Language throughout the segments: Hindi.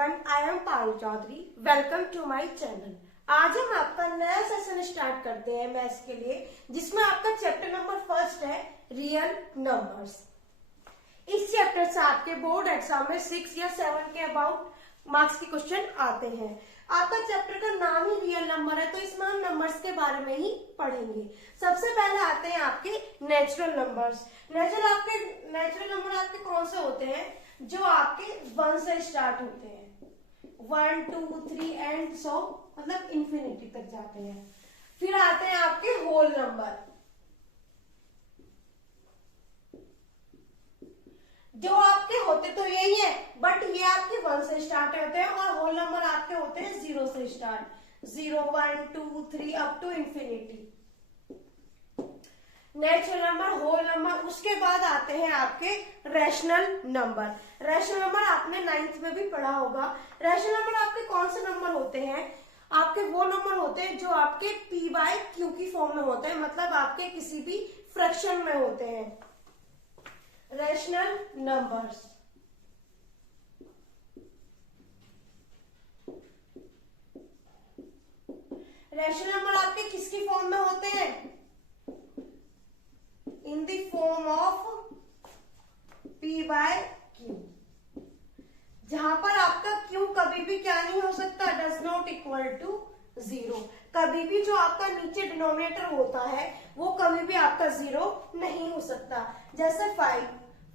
Everyone, I am Parul Chaudhary. Welcome to my channel. आज हम आपका नया सेशन स्टार्ट करते हैं मैथ्स के लिए, जिसमें आपका चैप्टर नंबर फर्स्ट है रियल नंबर्स। इस चैप्टर से आपके बोर्ड एग्जाम में 6 या 7 के अबाउट मार्क्स के क्वेश्चन आते हैं। आपका चैप्टर का नाम ही रियल नंबर है, तो इसमें हम नंबर्स के बारे में ही पढ़ेंगे। सबसे पहले आते हैं आपके नेचुरल नंबर्स। नेचुरल नंबर आपके कौन से होते हैं? जो आपके 1 से स्टार्ट होते हैं, 1 2 3 एंड सो मतलब इंफिनिटी तक जाते हैं। फिर आते हैं आपके होल नंबर, जो आपके होते तो यही है, बट ये आपके 1 से स्टार्ट होते हैं, और होल नंबर आपके होते हैं 0 से start, 0 1 2 3 up to infinity. Natural number, whole number. उसके बाद आते हैं आपके रैशनल नंबर। रैशनल नंबर आपने 9th में भी पढ़ा होगा। रैशनल नंबर आपके कौन से नंबर होते हैं? आपके वो नंबर होते हैं जो आपके p/q की फॉर्म में होते हैं, मतलब आपके किसी भी फ्रैक्शन में होते हैं। Rational numbers. रैशनल नंबर आपके किसकी फॉर्म में होते हैं? In the form of p/q, जहां पर आपका q कभी भी क्या नहीं हो सकता, डज नॉट इक्वल टू 0। कभी भी जो आपका नीचे डिनोमिनेटर होता है वो कभी भी आपका 0 नहीं हो सकता। जैसे 5,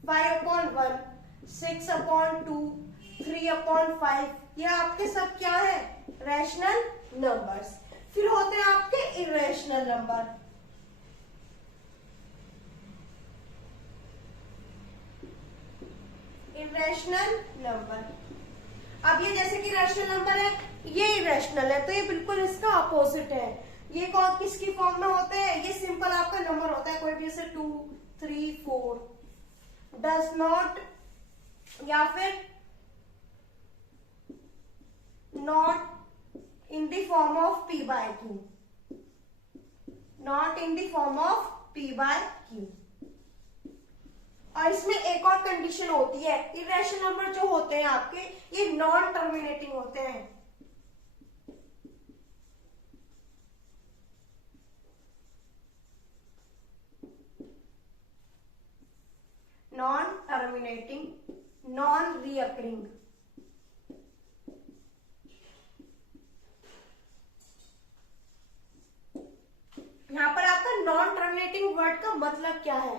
5/1, 6/2, 3/5, ये आपके सब क्या है? Rational numbers. फिर होते हैं आपके इरेशनल नंबर। इरेशनल नंबर, अब ये जैसे कि रैशनल नंबर है, ये इरेशनल है, तो ये बिल्कुल इसका अपोजिट है। ये कौन किसकी फॉर्म में होते हैं? ये सिंपल आपका नंबर होता है, कोई भी जैसे 2 3 4, डज नॉट या फिर not in the form of p/q, not in the form of p/q। और इसमें एक और कंडीशन होती है, इरेशनल नंबर जो होते हैं आपके, ये नॉन टर्मिनेटिंग होते हैं। Non terminating, non recurring. यहां पर आपका नॉन टर्मिनेटिंग वर्ड का मतलब क्या है?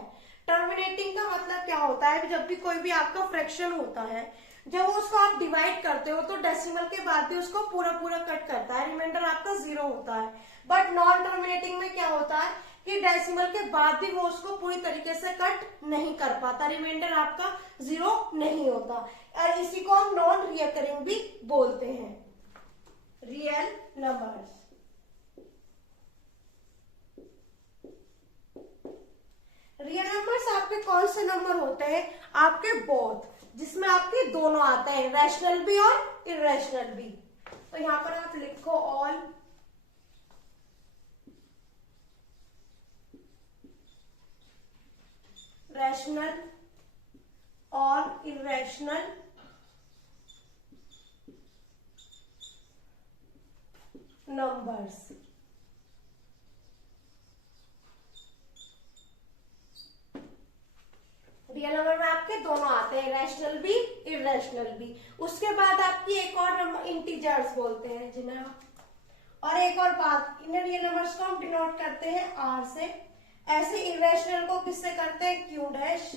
टर्मिनेटिंग का मतलब क्या होता है? जब भी कोई भी आपका फ्रैक्शन होता है, जब उसको आप डिवाइड करते हो तो डेसिमल के बाद भी उसको पूरा पूरा कट करता है, रिमाइंडर आपका 0 होता है। बट नॉन टर्मिनेटिंग में क्या होता है कि डेसिमल के बाद भी वो उसको पूरी तरीके से कट नहीं कर पाता, रिमाइंडर आपका 0 नहीं होता। और इसी को हम नॉन रिकरिंग भी बोलते हैं। Real numbers. रियल नंबर्स आपके कौन से नंबर होते हैं? आपके बोथ, जिसमें आपके दोनों आते हैं, रैशनल भी और इरेशनल भी। तो यहां पर आप लिखो ऑल रैशनल और इरेशनल नंबर्स। रियल नंबर में आपके दोनों आते हैं, रैशनल भी इरेशनल भी। उसके बाद आपकी एक और नंबर इंटीजर्स बोलते हैं जिन्हें, और एक और बात, इन रियल नंबर्स को हम डिनोट करते हैं आर से। ऐसे इरेशनल को किससे करते हैं? Q dash.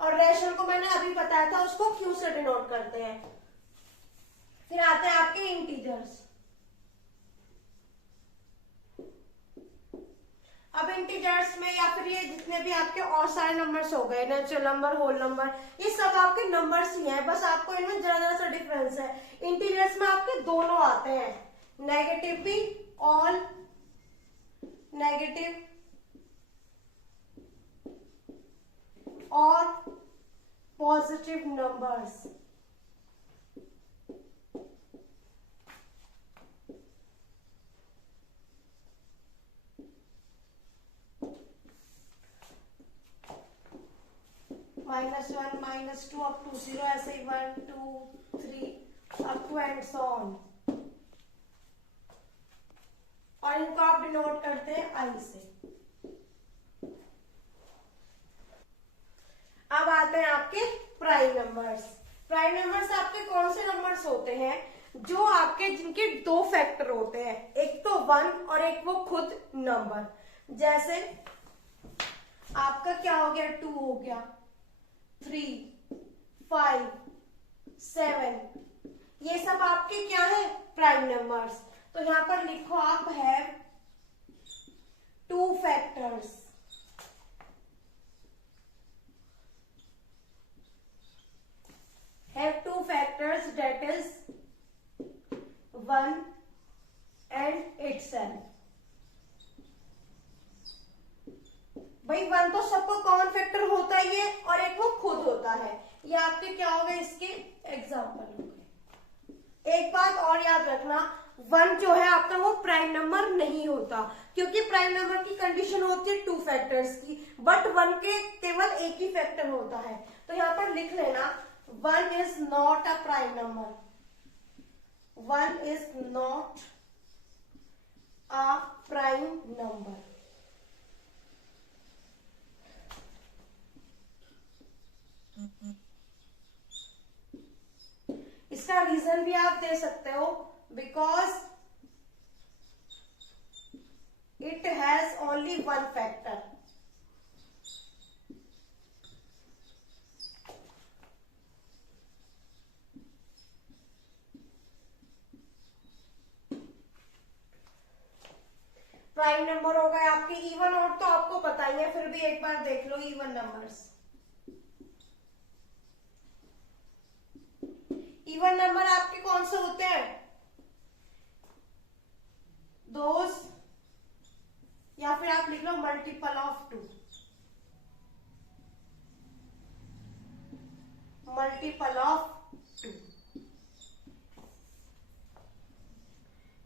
और रैशनल को मैंने अभी बताया था, उसको क्यू से डिनोट करते हैं। फिर आते हैं आपके इंटीजर्स। अब इंटीजर्स में या फिर ये जितने भी आपके और सारे नंबर्स हो गए, नेचुरल नंबर, होल नंबर, ये सब आपके नंबर्स ही हैं, बस आपको इनमें जरा सा डिफरेंस है। इंटीजर्स में आपके दोनों आते हैं, नेगेटिव भी, ऑल नेगेटिव और पॉजिटिव नंबर्स। -1 -2 अप टू 0, ऐसे ही 1 2 3 up to and so on, और इनको आप डिनोट करते हैं आई से। अब आते हैं आपके प्राइम नंबर्स। प्राइम नंबर्स आपके कौन से नंबर्स होते हैं जो आपके जिनके दो फैक्टर होते हैं, एक तो 1 और एक वो खुद नंबर। जैसे आपका क्या हो गया, 2 हो गया, 3, 5, 7, ये सब आपके क्या है, प्राइम नंबर्स। तो यहां पर लिखो आप है 2 factors, have 2 factors, that is 1 and itself। भाई 1 तो सबको कॉमन फैक्टर होता ही है और एक वो खुद होता है। ये आपके क्या हो गए, इसके एग्जाम्पल हो गए। एक बात और याद रखना, 1 जो है आपका वो प्राइम नंबर नहीं होता, क्योंकि प्राइम नंबर की कंडीशन होती है 2 फैक्टर्स की, बट 1 के केवल एक ही फैक्टर होता है। तो यहां पर लिख लेना 1 is not a prime number, 1 is not a prime number। इसका रीजन भी आप दे सकते हो, because it has only 1 factor. Prime number हो गए आपके इवन, और तो आपको पता ही है, फिर भी एक बार देख लो इवन नंबर्स। इवन नंबर आपके कौन से होते हैं, दोज, या फिर आप लिख लो multiple of 2, multiple of 2।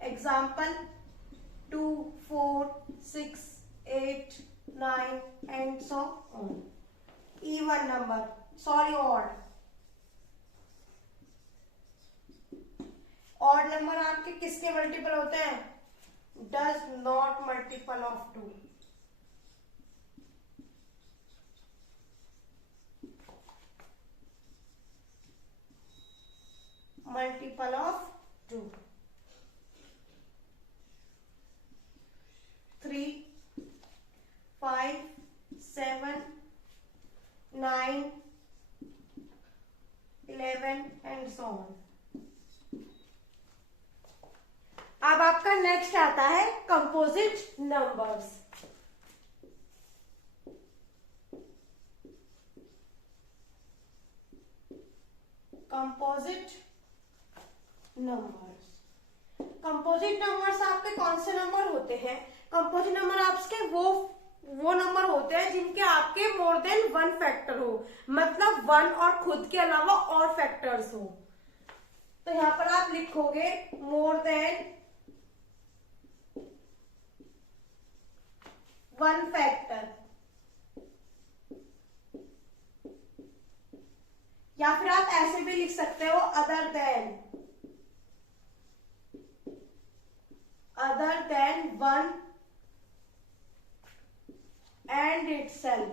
Example 2, 4, 6, 8, 9 and so on। Even number, sorry odd. Odd number आपके किसके मल्टीपल होते हैं, does not multiple of 2। Multiple of 2, 3, 5, 7, 9, 11 and so on। अब आपका नेक्स्ट आता है composite numbers. Composite numbers, composite numbers आपके कौन से नंबर होते हैं, कंपोजिट नंबर आपके वो नंबर होते हैं जिनके आपके मोर देन 1 फैक्टर हो, मतलब 1 और खुद के अलावा और फैक्टर्स हो। तो यहां पर आप लिखोगे मोर देन 1 फैक्टर, या फिर आप ऐसे भी लिख सकते हो other than 1 and itself।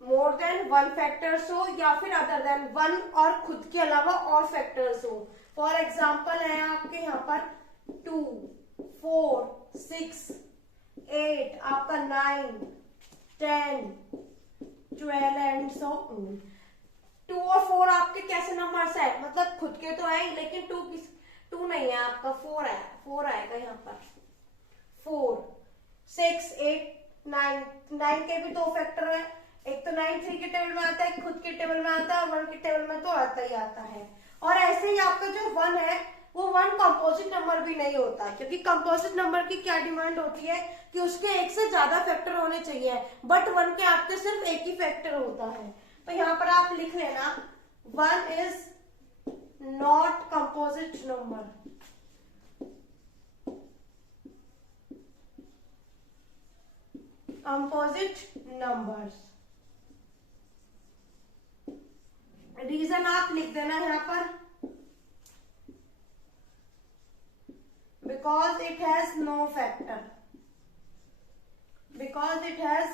More than 1 factors हो या फिर अदर देन 1 और खुद के अलावा और फैक्टर्स हो। फॉर एग्जाम्पल है आपके यहाँ पर 2, 4, 6, 8, आपका 9, 10, 12 एंड सो ऑन। 2 और 4 आपके कैसे नंबर्स है, मतलब खुद के तो है लेकिन 2 नहीं है आपका, 4 आएगा यहाँ पर। 4, 6, 8, 9 के भी 2 फैक्टर है, एक तो 9 3 के टेबल में आता है, खुद के टेबल में आता है, और 1 के टेबल में तो आता ही आता है। और ऐसे ही आपका जो 1 है वो 1 कंपोजिट नंबर भी नहीं होता, क्योंकि कंपोजिट नंबर की क्या डिमांड होती है कि उसके एक से ज्यादा फैक्टर होने चाहिए, बट 1 के आपके सिर्फ एक ही फैक्टर होता है। तो यहाँ पर आप लिख लेना 1 is not composite number. Composite numbers, reason आप लिख देना यहाँ पर, because it has no factor, because it has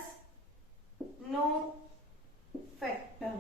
no factor.